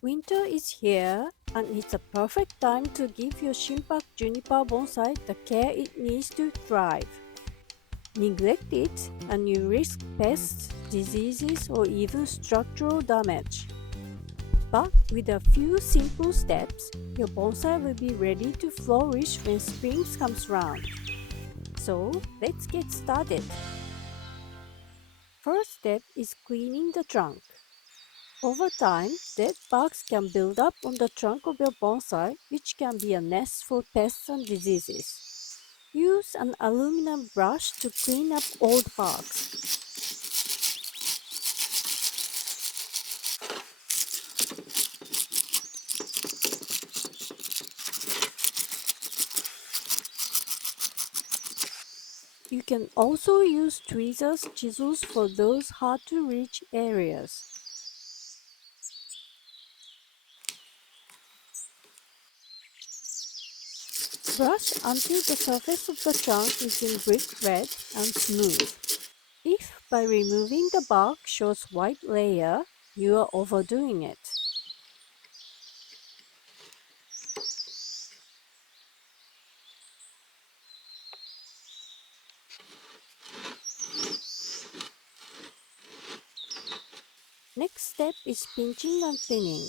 Winter is here and it's a perfect time to give your Shimpaku Juniper Bonsai the care it needs to thrive. Neglect it and you risk pests, diseases or even structural damage. But with a few simple steps, your bonsai will be ready to flourish when spring comes round. So let's get started. First step is cleaning the trunk. Over time, dead bugs can build up on the trunk of your bonsai, which can be a nest for pests and diseases. Use an aluminum brush to clean up old bugs. You can also use tweezers, chisels for those hard to reach areas. Brush until the surface of the trunk is in brick red and smooth. If by removing the bark shows white layer, you are overdoing it. Next step is pinching and thinning.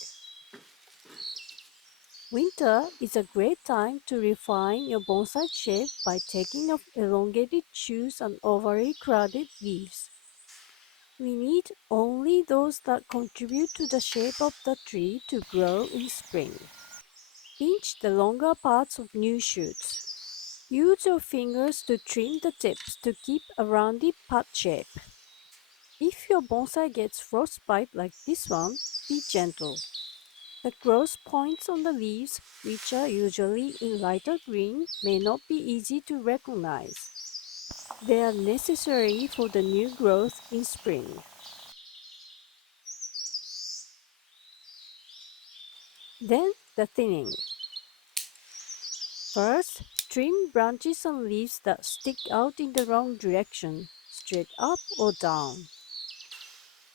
Winter is a great time to refine your bonsai shape by taking off elongated shoots and overly crowded leaves. We need only those that contribute to the shape of the tree to grow in spring. Pinch the longer parts of new shoots. Use your fingers to trim the tips to keep a rounded pot shape. If your bonsai gets frostbite like this one, be gentle. The growth points on the leaves, which are usually in lighter green, may not be easy to recognize. They are necessary for the new growth in spring. Then the thinning. First, trim branches and leaves that stick out in the wrong direction, straight up or down.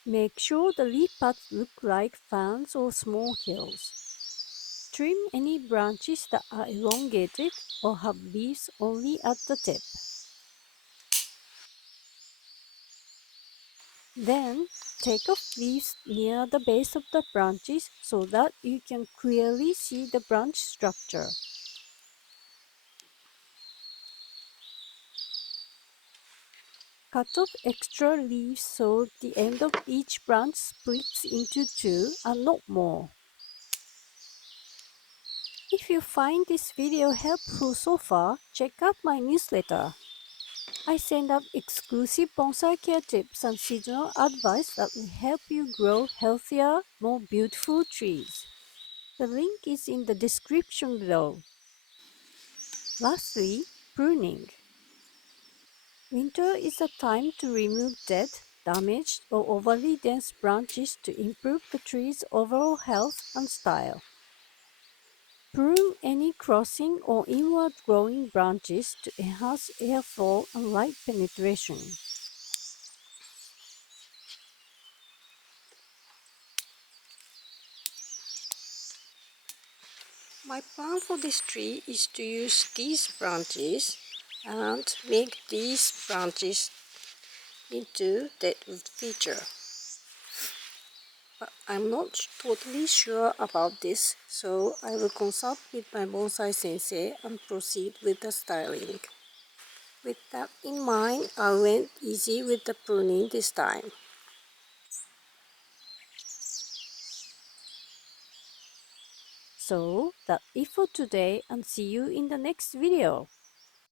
Make sure the leaf pads look like fans or small hills. Trim any branches that are elongated or have leaves only at the tip. Then, take off leaves near the base of the branches so that you can clearly see the branch structure. Cut off extra leaves so the end of each branch splits into two and not more. If you find this video helpful so far, check out my newsletter. I send out exclusive bonsai care tips and seasonal advice that will help you grow healthier, more beautiful trees. The link is in the description below. Lastly, pruning. Winter is a time to remove dead, damaged, or overly dense branches to improve the tree's overall health and style. Prune any crossing or inward growing branches to enhance airflow and light penetration. My plan for this tree is to use these branches and make these branches into deadwood feature. But I'm not totally sure about this, so I will consult with my bonsai sensei and proceed with the styling. With that in mind, I went easy with the pruning this time. So that's it for today and see you in the next video.